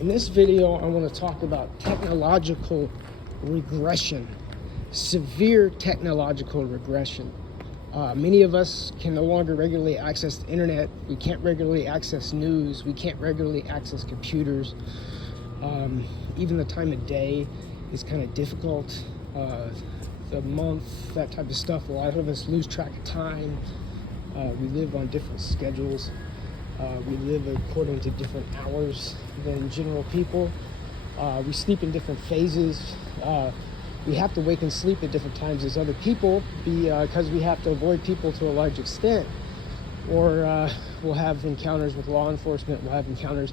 In this video, I want to talk about technological regression, severe technological regression. Many of us can no longer regularly access the internet. We can't regularly access news. We can't regularly access computers. Even the time of day is kind of difficult. The month, that type of stuff. A lot of us lose track of time. We live on different schedules. We live according to different hours than general people. We sleep in different phases. We have to wake and sleep at different times as other people because we have to avoid people to a large extent. Or we'll have encounters with law enforcement. We'll have encounters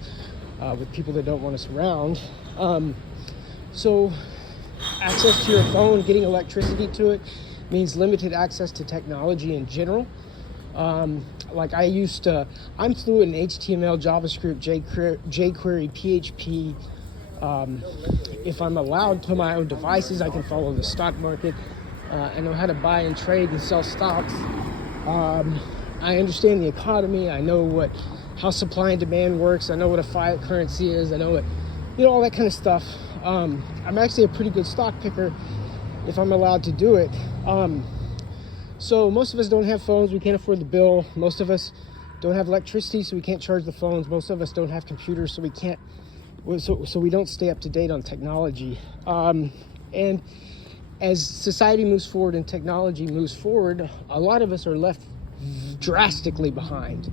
with people that don't want us around. So access to your phone, getting electricity to it, means limited access to technology in general. Like I'm fluent in HTML, JavaScript, jQuery, PHP. If I'm allowed to my own devices, I can follow the stock market. I know how to buy and trade and sell stocks. I understand the economy. I know how supply and demand works. I know what a fiat currency is. I know all that kind of stuff. I'm actually a pretty good stock picker if I'm allowed to do it. So most of us don't have phones. We can't afford the bill. Most of us don't have electricity, so we can't charge the phones. Most of us don't have computers, so we can't. So we don't stay up to date on technology. And as society moves forward and technology moves forward, a lot of us are left drastically behind.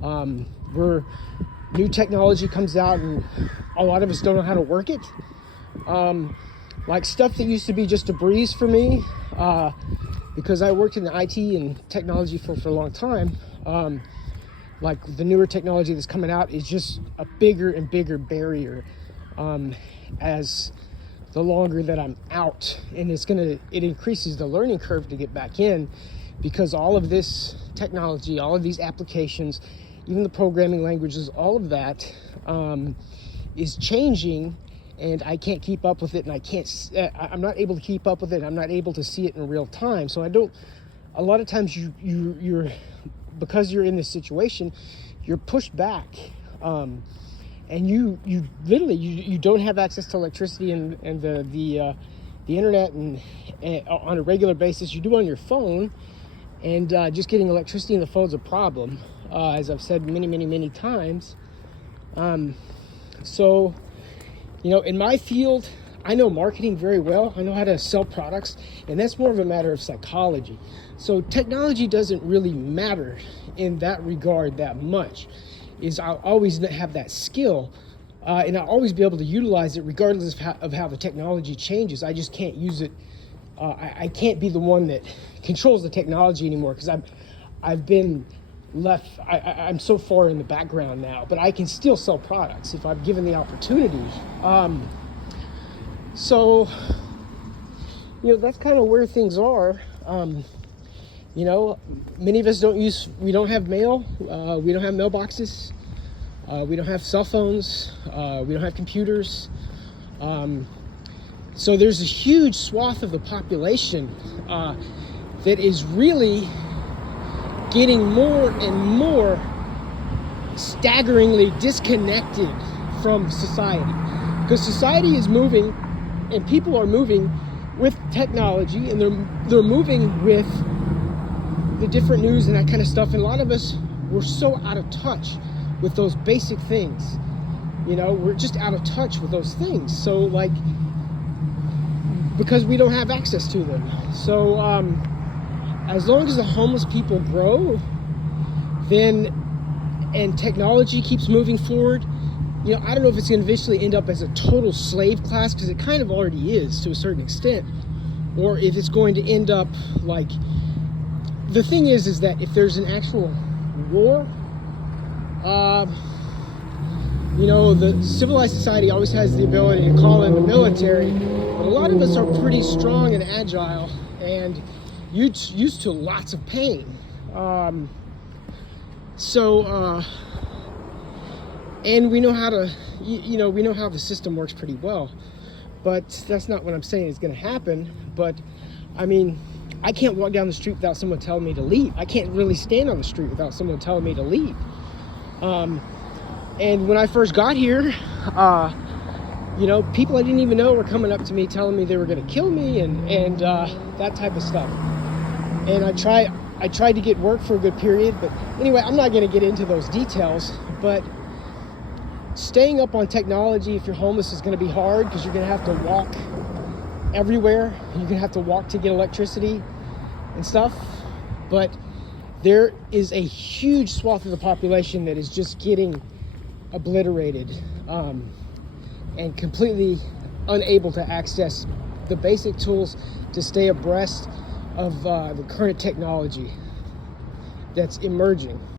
New technology comes out, and a lot of us don't know how to work it. Like stuff that used to be just a breeze for me. Because I worked in the IT and technology for a long time, like the newer technology that's coming out is just a bigger and bigger barrier as the longer that I'm out. And it increases the learning curve to get back in, because all of this technology, all of these applications, even the programming languages, all of that is changing. And I can't keep up with it, and I'm not able to keep up with it. I'm not able to see it in real time. So a lot of times you're because you're in this situation, you're pushed back. And you literally, you don't have access to electricity and the internet and on a regular basis. You do on your phone, and just getting electricity in the phone is a problem, as I've said many times. So, in my field, I know marketing very well. I know how to sell products, and that's more of a matter of psychology. So technology doesn't really matter in that regard that much. I'll always have that skill, and I'll always be able to utilize it regardless of how the technology changes. I just can't use it. I can't be the one that controls the technology anymore, because I've been left. I'm so far in the background now, but I can still sell products if I'm given the opportunity. So that's kind of where things are. Many of us we don't have mail. We don't have mailboxes. We don't have cell phones. We don't have computers. So there's a huge swath of the population that is really getting more and more staggeringly disconnected from society, because society is moving and people are moving with technology, and they're moving with the different news and that kind of stuff. And a lot of us, we're so out of touch with those basic things. We're just out of touch with those things. So because we don't have access to them. So as long as the homeless people grow, and technology keeps moving forward, I don't know if it's going to eventually end up as a total slave class, because it kind of already is to a certain extent, or if it's going to end up like, the thing is that if there's an actual war, the civilized society always has the ability to call in the military, but a lot of us are pretty strong and agile and used to lots of pain. And we know how to, we know how the system works pretty well, but that's not what I'm saying is going to happen. But I can't walk down the street without someone telling me to leave. I can't really stand on the street without someone telling me to leave. And when I first got here, People I didn't even know were coming up to me telling me they were going to kill me and that type of stuff. And I tried to get work for a good period, but anyway, I'm not going to get into those details. But staying up on technology if you're homeless is going to be hard, because you're going to have to walk everywhere. You're going to have to walk to get electricity and stuff. But there is a huge swath of the population that is just getting obliterated and completely unable to access the basic tools to stay abreast of the current technology that's emerging.